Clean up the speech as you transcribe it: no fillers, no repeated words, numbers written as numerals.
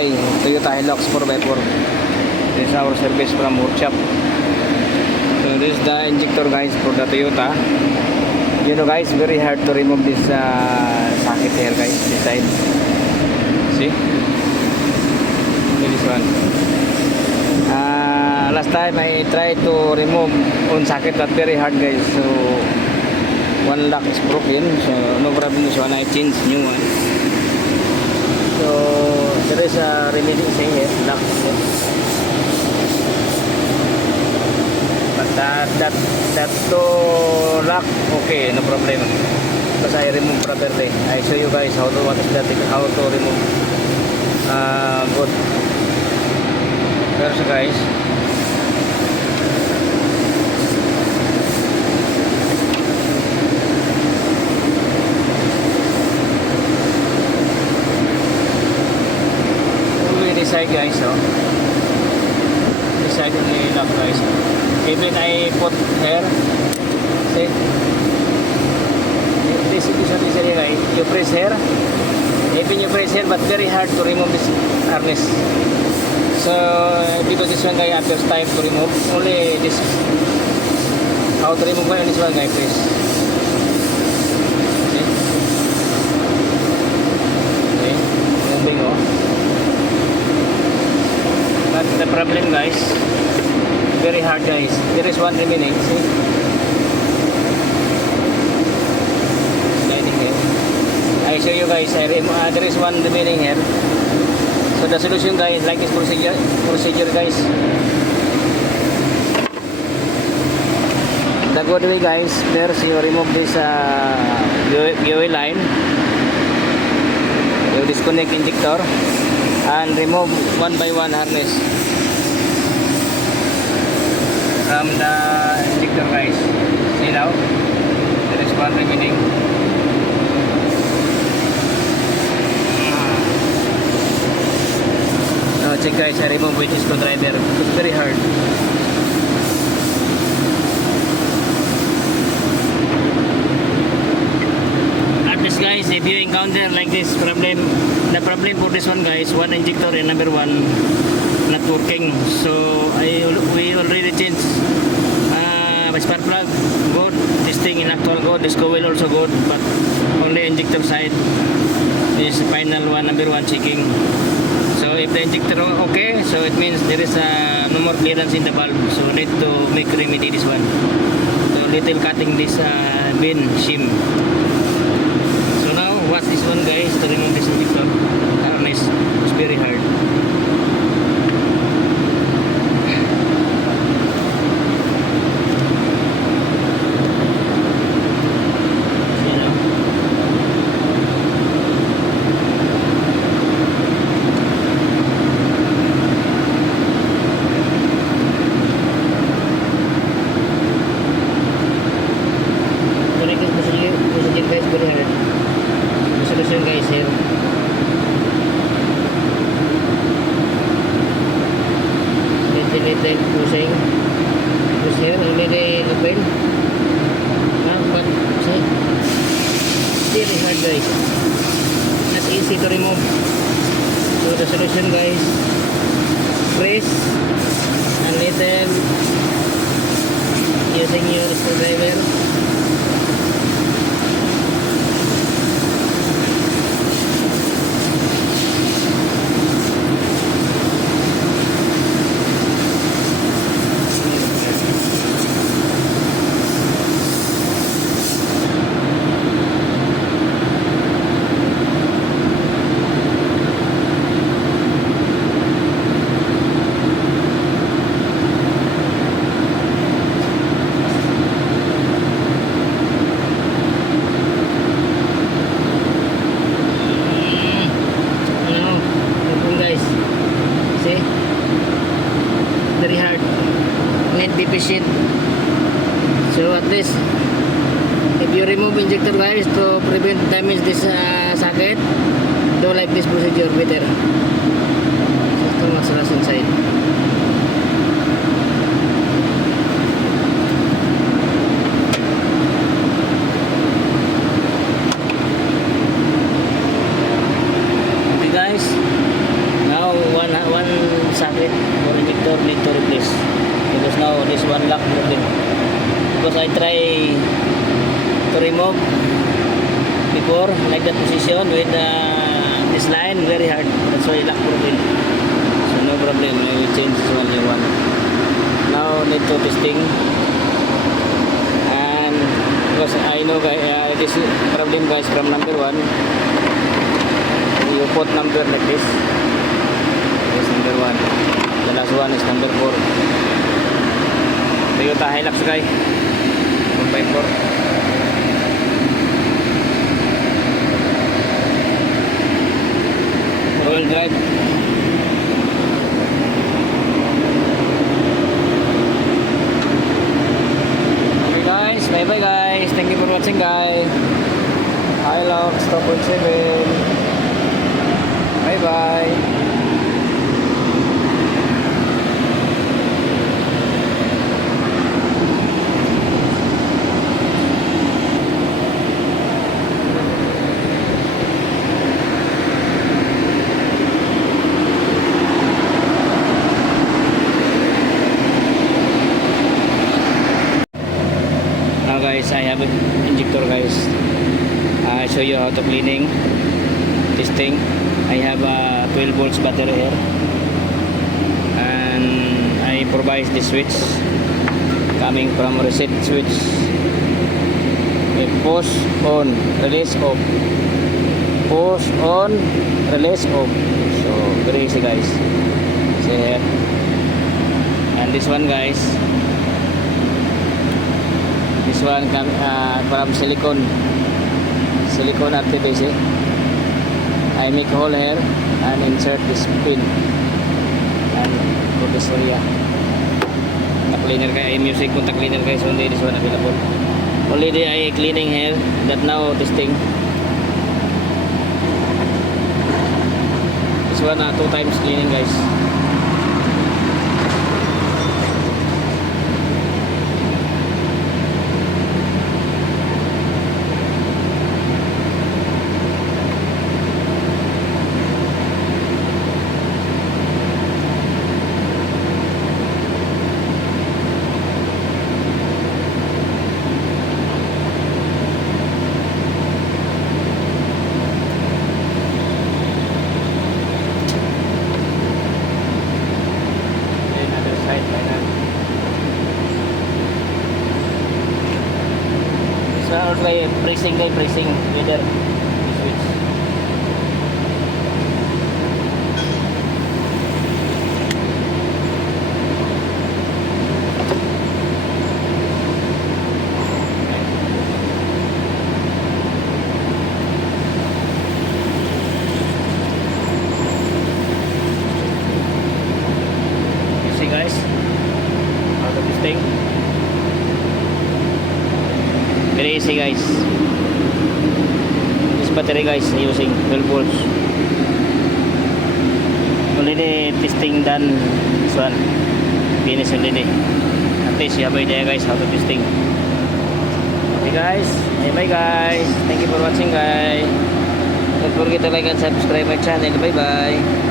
Hyundai Toyota Hilux 4x4. This is our service from workshop. So this is the injector guys for the Toyota. You know guys, very hard to remove this socket here guys, this side. See? This one. Last time I tried to remove one socket, but very hard guys. So one lock is broken, so no problem. This one I changed new one. So there is a remaining thing here, lock here. But that to lock, okay, no problem. Because I remove properly. I show you guys how to remove. Good. First guys. This side guys, oh. This side only lock guys. Even I put here, see, this area guys, you press here, even you press here, but very hard to remove this harness. So because this one guy after time to remove, only this, how to remove this one guy, please. See? Okay, moving on. But the problem guys, very hard guys. There is one remaining, see? Sliding here. I show you guys, there is one remaining here. So the solution guys, like this procedure guys. The good way guys, first you remove this fuel line. You disconnect injector and remove one by one harness from the injector guys. See now, there is one remaining. Now check guys, I remove with this screwdriver. It's very hard. At this guys, if you encounter like this problem, the problem for this one guys, one injector and number one not working. So we already changed spark plug good, this thing in actual good, this coil also good, but only injector side is final one, number one checking. So if the injector okay, so it means there is no more clearance in the valve, so need to make remedy this one. So little cutting this bin shim. So now watch this one guys, to remove this injector harness. It's very hard. Guys here, little pushing, push here, already open. But see, very hard guys, not easy to remove. So the solution guys, press and little using your screwdriver. Very hard, need deficient. So at least if you remove injector guys to prevent damage this socket, do like this procedure better. So too much rust inside. Okay guys, now because I try to remove before like that position with this line very hard. That's why lock profile. So no problem. I will change this only one. Now need to testing, and because I know guys, this problem guys from number 1. You put number like this. This number 1. The last one is number 4. Toyota Hilux guys. 1x4. Roll drive. Okay guys, bye bye guys. Thank you for watching guys. Hilux 2.7. Bye bye. Guys, I have an injector guys. I show you how to cleaning this thing. I have a 12 volts battery here, and I provide the switch coming from reset switch. Push on, release off, push on, release off. So very easy guys. See here, and this one guys, this one come from silicone RTPC. I make hole here and insert this pin and put this area. Contact cleaner kay music contact cleaner guys, only this one available. Already I cleaning here, that now testing. This one 2 times cleaning guys. So try pressing leader switch. You see guys, out of this thing. Very easy guys. This battery guys using 12 volts. Already testing done this one. Finish already. At least you have idea guys how to testing. Okay guys. Bye guys. Thank you for watching guys. Don't forget to like and subscribe my channel. Bye bye.